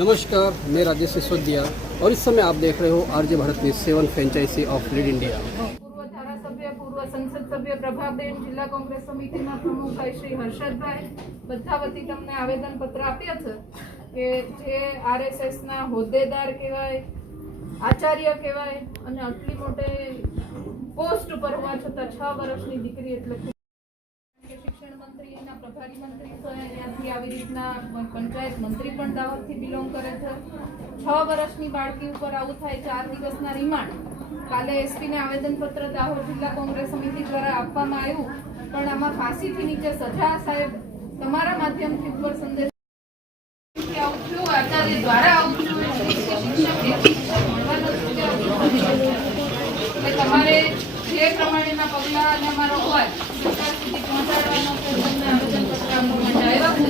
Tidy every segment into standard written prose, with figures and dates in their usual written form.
नमस्कार, मैं राजेश सिसोदिया और इस समय आप देख रहे हो RJ Bharat news 7 franchisee of lead India. पूर्व धारासभ्य पूर्व संसद सभ्य प्रभाबेन जिला कांग्रेस समितिना प्रमुख श्री हर्षदभाई બધા વતી તમને આવેદન પત્ર આપ્યા છે કે જે આરએસએસ ના હોદ્દેદાર કહેવાય, આચાર્ય કહેવાય અને આટલી મોટે પોસ્ટ ઉપર હોવા છતાં 6 વર્ષની દીકરી એટલે શિક્ષણ મંત્રી એના પ્રભારી મંત્રી છે, અહીંયાથી આવી રીતના પંચાયત મંત્રી પણ દાહોદથી બિલોંગ કરે છે। 6 વર્ષની બાળકી ઉપર આવું થાય, 4 દિવસના રિમાન્ડ। કાલે એસપીને આવેદનપત્ર દાહોદ જિલ્લા કોંગ્રેસ સમિતિ દ્વારા આપવામાં આવ્યું, પણ આમાં ફાંસીથી નીચે સજા સાહેબ તમારા માધ્યમથી ઉપર સંદેશ આવું થયું, આચાર્ય દ્વારા આવું થયું, શિક્ષક મળવાનો એટલે તમારે જે પ્રમાણેના પગલાં અને અમારો અવાજ સરકાર સુધી પહોંચાડવાનો છે, તમને આવેદનપત્ર આપવા માટે આવ્યા છે।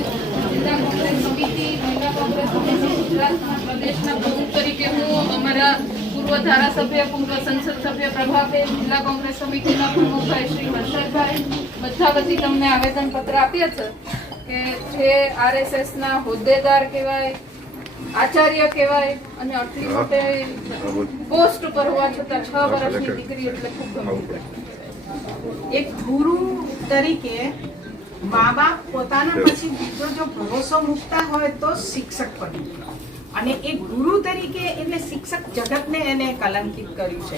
જિલ્લા કોંગ્રેસ સમિતિ, મહિલા કોંગ્રેસ સમિતિ ગુજરાતના પ્રદેશના પ્રમુખ તરીકે હું અમારા પૂર્વ ધારાસભ્ય પૂર્વ સંસદ સભ્ય પ્રભાબેન જિલ્લા કોંગ્રેસ સમિતિના પ્રમુખ શ્રી હર્ષદભાઈ બધા વતી તમને આવેદનપત્ર આપ્યા છે કે જે આરએસએસના હોદ્દેદાર કહેવાય, આચાર્ય કહેવાય અને આટલી મોટે પોસ્ટ ઉપર હોવા છતાં 6 વર્ષની દીકરી એટલે ખૂબ ગંભીર। એક ગુરુ તરીકે મા બાપ પોતાના પછી બીજો જો ભરોસો મૂકતા હોય તો શિક્ષક પર અને એક ગુરુ તરીકે એટલે શિક્ષક જગતને એને કલંકિત કર્યું છે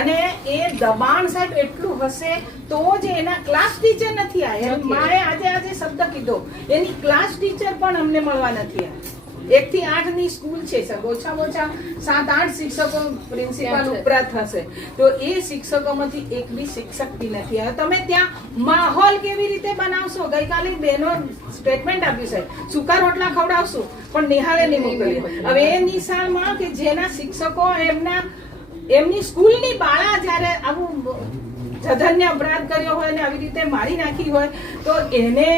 અને એ દબાણ સાહેબ એટલું હશે તો જ એના ક્લાસ ટીચર નથી આવ્યા। મારે આજે શબ્દ કીધો, એની ક્લાસ ટીચર પણ અમને મળવા નથી આવ્યા। 1 થી 8 ની સ્કૂલ છે સર, ઓછામાં ઓછા 7-8 શિક્ષકો પ્રિન્સિપાલ ઉપરાંત હશે, તો એ શિક્ષકોમાંથી એક બી શિક્ષક બી નથી આવ્યા। તમે ત્યાં માહોલ કેવી રીતે બનાવશો? ગઈકાલે બેનો સ્ટેટમેન્ટ આપ્યું છે, સૂકા રોટલા ખવડાવશો પણ નિહાળે નહીં મોકલી। હવે એ નિશાળમાં કે જેના શિક્ષકો એમની સ્કૂલની બાળા જ્યારે આવું જધન્ય અપરાધ કર્યો હોય ને આવી રીતે મારી નાખી હોય તો એને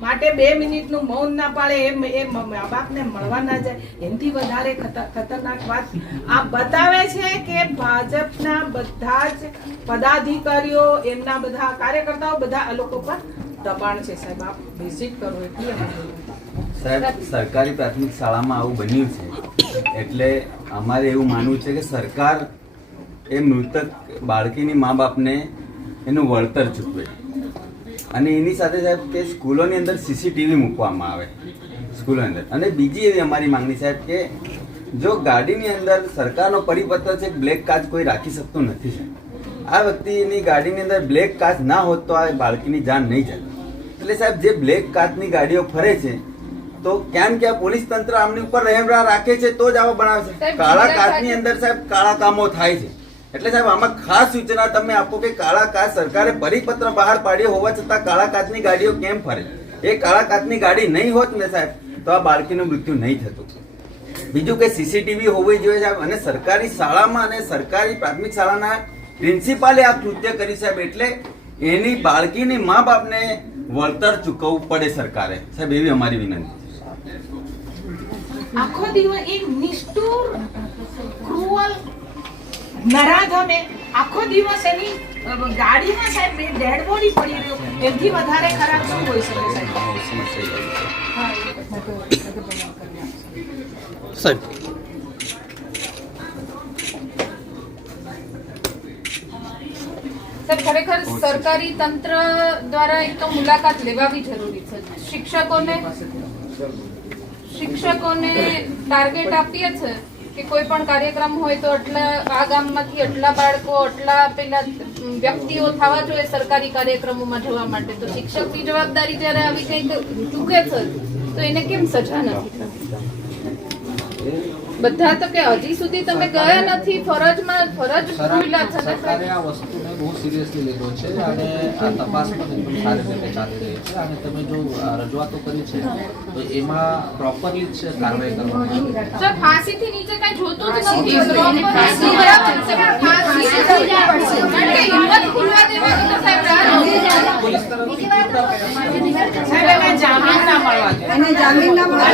માટે 2 મિનિટનું મૌન ના પાડે, એ મા બાપને મળવા ના જાય, એનાથી વધારે ખતરનાક વાત આ બતાવે છે કે ભાજપના બધા જ પદાધિકારીઓ, એમના બધા કાર્યકર્તાઓ બધા આ લોકો પર દબાણ છે। સાહેબ આપ વિઝિટ કરો એટલી સાહેબ સરકારી પ્રાથમિક શાળામાં આવું બન્યું છે એટલે અમારે એવું માનવું છે કે સરકાર એ મૃતક બાળકીની મા બાપને એનું વળતર ચૂકવે અને એની સાથે સાહેબ કે સ્કૂલોની અંદર સીસીટીવી મૂકવામાં આવે સ્કૂલોની અંદર। અને બીજી એવી અમારી માંગણી સાહેબ કે જો ગાડીની અંદર સરકારનો પરિપત્ર છે બ્લેક કાચ કોઈ રાખી શકતું નથી સાહેબ। આ વ્યક્તિની ગાડીની અંદર બ્લેક કાચ ના હોત તો આ બાળકીની જાન નહીં જાય। એટલે સાહેબ જે બ્લેક કાચની ગાડીઓ ફરે છે તો ક્યાં ક્યાં પોલીસ તંત્ર આમની ઉપર રહેમ રાખે છે તો જ આવો બનાવે છે। કાળા કાચની અંદર સાહેબ કાળા કામો થાય છે એટલે સાહેબ આમાં ખાસ સૂચના તમે આપો કે કાળા કાચ સરકારે પરિપત્ર બહાર પાડ્યો હોવા છતાં કાળા કાચની ગાડીઓ કેમ ફરે? એ કાળા કાચની ગાડી નહીં હોત ને સાહેબ તો આ બાળકીનું મૃત્યુ નહીં થતું। બીજું કે સીસીટીવી હોવી જોઈએ સાહેબ અને સરકારી શાળામાં અને સરકારી પ્રાથમિક શાળાના પ્રિન્સિપાલે આ કૃત્ય કર્યું સાહેબ એટલે એની બાળકીની મા બાપને વળતર ચૂકવવું પડે સરકારે સાહેબ, એવી અમારી વિનંતી છે। આખો દિવસ એક નિષ્ઠુર ક્રૂઅલ નરાધમે આખો દિવસ એની ગાડીમાં સાહેબ ડેડ બોડી પડી રહ્યો, એથી વધારે ખરાબ શું હોઈ શકે સાહેબ? સાહેબ સર ખરેખર સરકારી તંત્ર દ્વારા એક તો મુલાકાત લેવાવી જરૂરી છે। શિક્ષકોને ટાર્ગેટ આપીએ છે કે કોઈ પણ કાર્યક્રમ હોય તો એટલા આ ગામમાંથી એટલા બાળકો એટલા પેલા વ્યક્તિઓ થવા જોઈએ સરકારી કાર્યક્રમોમાં જવા માટે, તો શિક્ષકની જવાબદારી જ્યારે આવી કંઈક ચૂકે છે તો એને કેમ સજા નથી થતી? બધા તો કે હજી સુધી તમે ગયા નથી, ફરજ ભૂલ્યા છે। સરકારે આ વસ્તુને બહુ સિરિયસલી લીધો છે અને આ તપાસ પણ એકદમ સારી રીતે ચાલી રહી છે અને તમે જો રજૂઆતો કરી છે તો એમાં પ્રોપરલી જ કાર્યવાહી કરવામાં આવી છે। સર ફાંસીથી નીચે કઈ જોતું જ નથી, હિંમત ખુલવા દેવાની તો સાહેબ પોલીસ તરફથી સાહેબ એને જામીન ના મળવા જોઈએ અને જામીન ના મળવા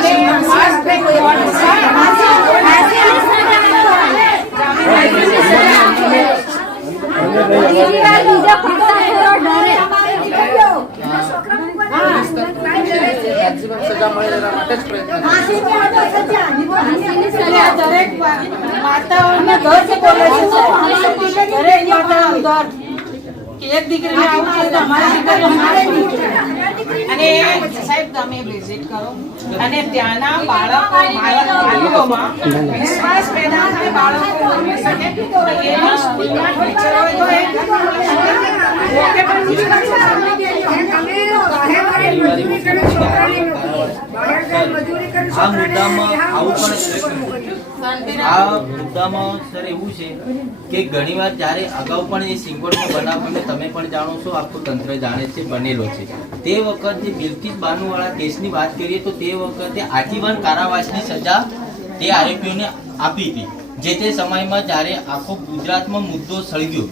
સજા મળે એના માટે જ પ્રયત્ન વાતાવરણ ઘર से बोले घरे वातावरण उधर કે એક દીકરીને આવું થાય તો અમારી દીકરી અમારે અને સાહેબ તમે વિઝિટ કરો અને ત્યાંના બાળકોમાં વિશ્વાસ પેદા થાય, બાળકો બોલી શકે એનો સ્પીકર ટીચર હોય તો એ ઓકે પણ આ મુદ્દામાં સર એવું છે કે ઘણીવાર જ્યારે અગાઉ પણ એ સિંગવડનો બનાવ તમે પણ જાણો છો, આખું તંત્ર જાણે છે, બનેલો છે. તે વખતે બિલ્કિસ બાનુવાળા કેસની વાત કરીએ તો તે વખતે આજીવન કારાવાસની સજા તે આરોપીઓને આપી હતી. જે તે સમયમાં જ્યારે આખો ગુજરાતમાં મુદ્દો સળગ્યો,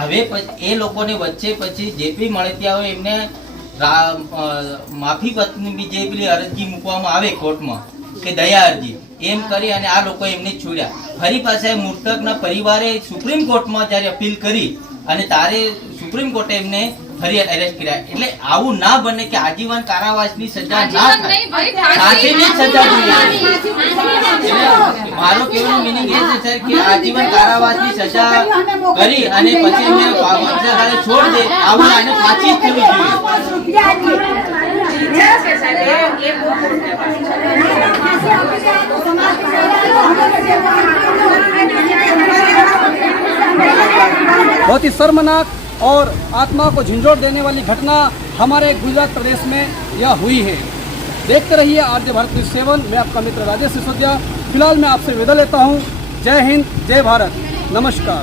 હવે એ લોકોને વચ્ચે પછી જે બી મળતિયા હોય એમને માફી પત્ની જે પેલી અરજી મૂકવામાં આવે કોર્ટમાં કે દયા અરજી એમ કરી અને આ લોકો એમને છોડ્યા. ફરી પાછા મૃતકના પરિવારે સુપ્રીમ કોર્ટમાં જ્યારે અપીલ કરી અને તારે સુપ્રીમ કોર્ટે એમને ફરી એરેસ્ટ કર્યા. એટલે આવું ના બને કે આજીવન કારાવાસની સજા ના થાય, ફાંસીની સજા જોઈએ. મારો કહેવાનો મીનિંગ એ છે સર કે આજીવન કારાવાસની સજા કરી અને પછી એમને છોડ દે, આવું એને ફાંસી જ થવી જોઈએ. बहुत ही शर्मनाक और आत्मा को झंझोड़ देने वाली घटना हमारे गुजरात प्रदेश में यह हुई है। देखते रहिए आरजे भारत न्यूज़ 7। मैं आपका मित्र राजेश सिसोदिया फिलहाल मैं आपसे विदा लेता हूँ। जय हिंद, जय भारत, नमस्कार।